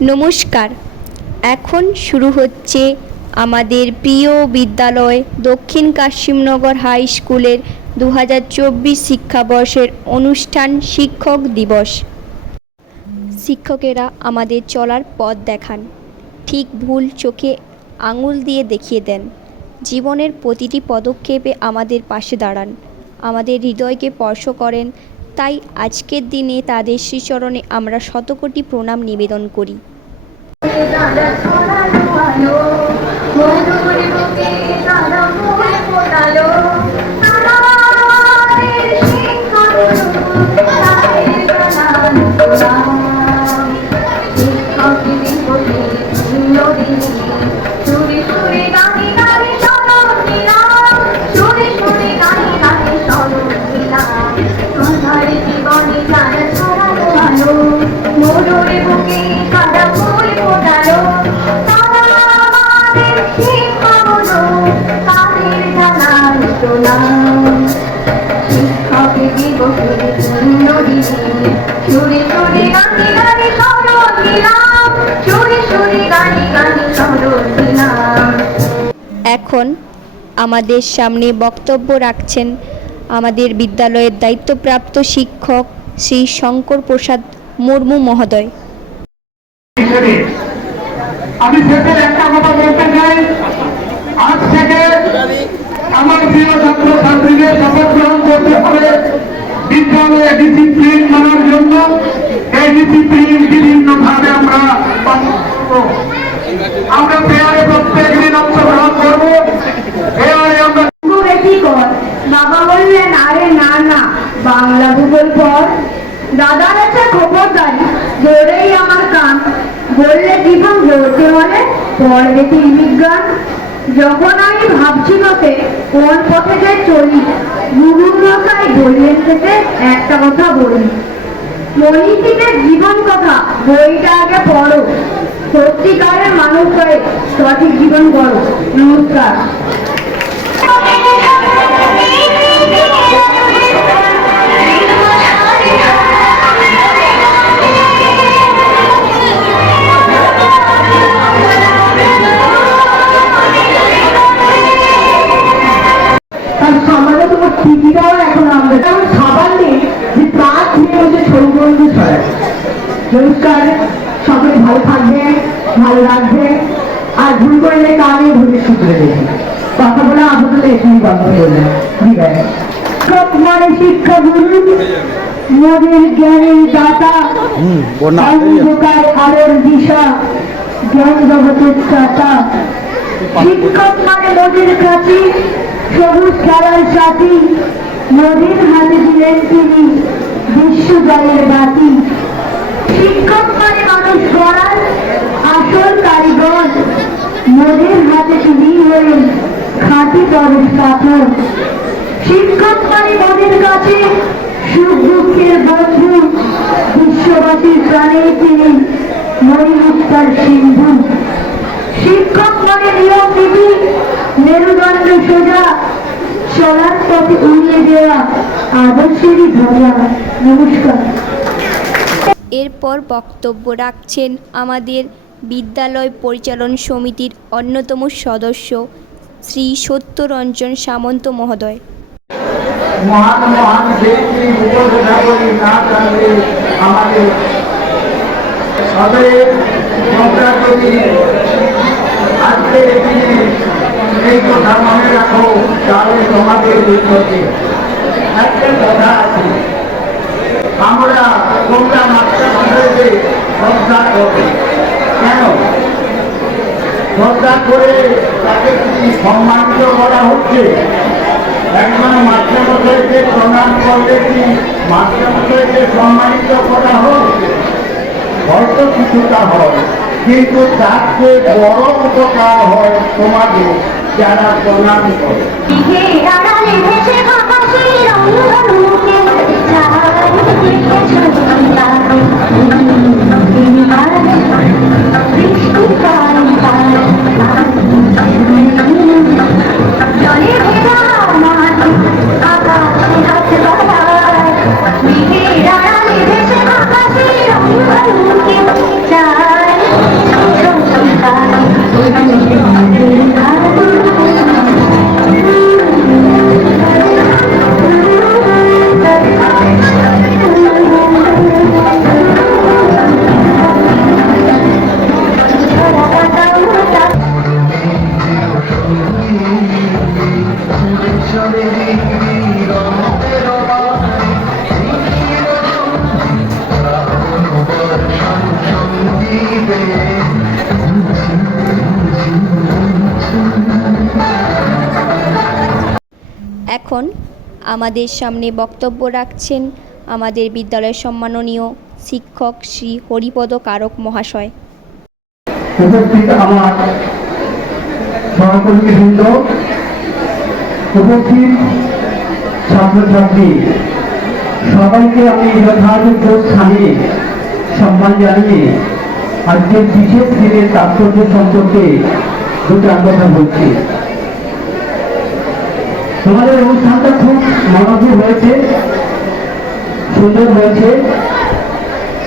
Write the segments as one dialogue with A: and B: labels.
A: নমস্কার। এখন শুরু হচ্ছে আমাদের প্রিয় বিদ্যালয় দক্ষিণ কাশিমনগর হাই স্কুলের দু হাজার চব্বিশ শিক্ষাবর্ষের অনুষ্ঠান শিক্ষক দিবস। শিক্ষকেরা আমাদের চলার পথ দেখান। ঠিক ভুল চোখে আঙুল দিয়ে দেখিয়ে দেন। জীবনের প্রতিটি পদক্ষেপে আমাদের পাশে দাঁড়ান। আমাদের হৃদয়কে স্পর্শ করেন তাই আজকের দিনে তাদের শ্রীচরণে আমরা শতকোটি প্রণাম নিবেদন করি।
B: দাদা সুরে সুরে গানে গানে সুরে সুরে গানে গানে
A: এখন আমাদের সামনে বক্তব্য রাখছেন আমাদের বিদ্যালয়ের দায়িত্বপ্রাপ্ত শিক্ষক শ্রী শঙ্কর প্রসাদ মুর্মু মহোদয়।
C: আমি একটা কথা বলতে চাই। প্রিয় ছাত্র ছাত্রীদের শপথ গ্রহণ করতে হবে। বিদ্যালয়ে ডিসিপ্লিন মানার জন্য। এই ডিসিপ্লিন বিভিন্ন ভাবে আমরা আমরা পেয়ারে প্রত্যেক দিন অংশগ্রহণ করব।
B: বাবা বললেন আরে না না। বাংলা ভূগোল পর দাদার আছে খবরদারি জোরেই আমার কান। বললে জীবন গড়তে হলে পর দেখি বিজ্ঞান। যখন আমি ভাবছি মতে কোন পথে যে চলি? গুরু মশাই বললেন থেকে একটা কথা বলি। মনীষীদের জীবন কথা, বইটা আগে পড়ো। সত্যিকারের মানুষ হয়ে সঠিক জীবন বড় নমস্কার।
D: নমস্কার সকলে ভালো থাকবেন ভালো রাখবেন আর ভুল করলে কানে ভুলে শুধরে দেবেন কথা বলে আপাতত এখানেই বন্ধ করলেন বিদায়। শিক্ষক মানে শিক্ষা গুরু মোদের জ্ঞানের দাতা অন্ধকার আলোর দিশা জ্ঞান জগতের শিক্ষক মানে মোদের কাছে সবুজ খেলার সাথী। মোদের হাতে দিলেন তিনি বিশ্ব জলের বাতি। শিক্ষক মানে মানুষ গড়ার আসল কারিগর মোদের হাতে তিনি হলেন খাঁটি তরের পাথর শিক্ষক মানে মোদের কাছে সুখ দুঃখের বন্ধু, বিশ্ববাসীর প্রাণে তিনি মণিমুক্তার সিন্ধু। শিক্ষক মানে নিয়ম নীতি, মেরুদণ্ড সোজা, চলার পথে উড়িয়ে দেওয়া আদর্শেরই ধ্বজা নমস্কার।
A: এরপর বক্তব্য রাখছেন আমাদের বিদ্যালয় পরিচালন সমিতির অন্যতম সদস্য শ্রী সত্যরঞ্জন সামন্ত মহোদয়।
C: মহান মহান উপদেশা করি না আমাদের করি এই কথা মনে রাখো, তাহলে তোমাদের বিপদে একটা কথা আছে আমরা তোমরা মাস্টার মশাইকে শ্রদ্ধা করবে? কেন? শ্রদ্ধা করে তাকে সম্মানিত করা হচ্ছে? একজন মাস্টারমশাইকে প্রণাম করলে কি মাস্টারমশাইকে সম্মানিত করা হোক হয়তো কিছুটা হয়, কিন্তু তার চেয়ে বড় উপকার হয় তোমাদের যারা প্রণাম করে।
B: 자, 여的분 들.
A: এখন আমাদের সামনে বক্তব্য রাখছেন আমাদের বিদ্যালয়ের সম্মাননীয় শিক্ষক শ্রী হরিপদ কারক মহাশয়।
E: সবাইকে আমি স্থানে সম্মান জানিয়ে আজকের বিশেষ দিনের তাৎপর্য সম্পর্কে দুটো কথা বলছি তোমাদের অনুষ্ঠানটা খুব মনোযোগ হয়েছে, সুন্দর হয়েছে।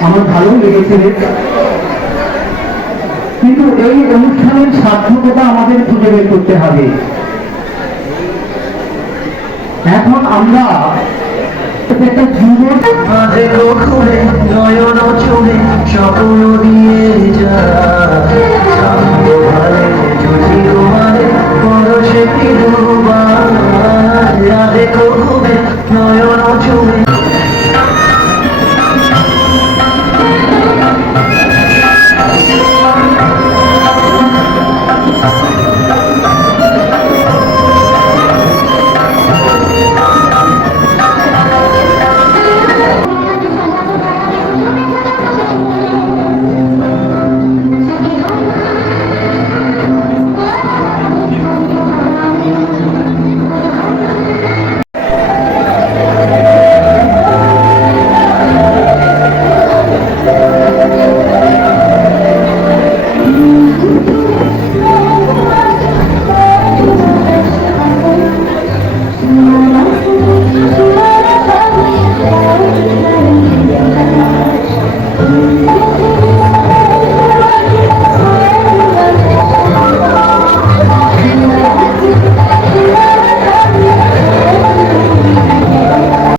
E: আমার ভালো লেগেছে কিন্তু এই অনুষ্ঠানের সার্থকতা আমাদের খুঁজে বের করতে হবে। এখন আমরা একটা যুব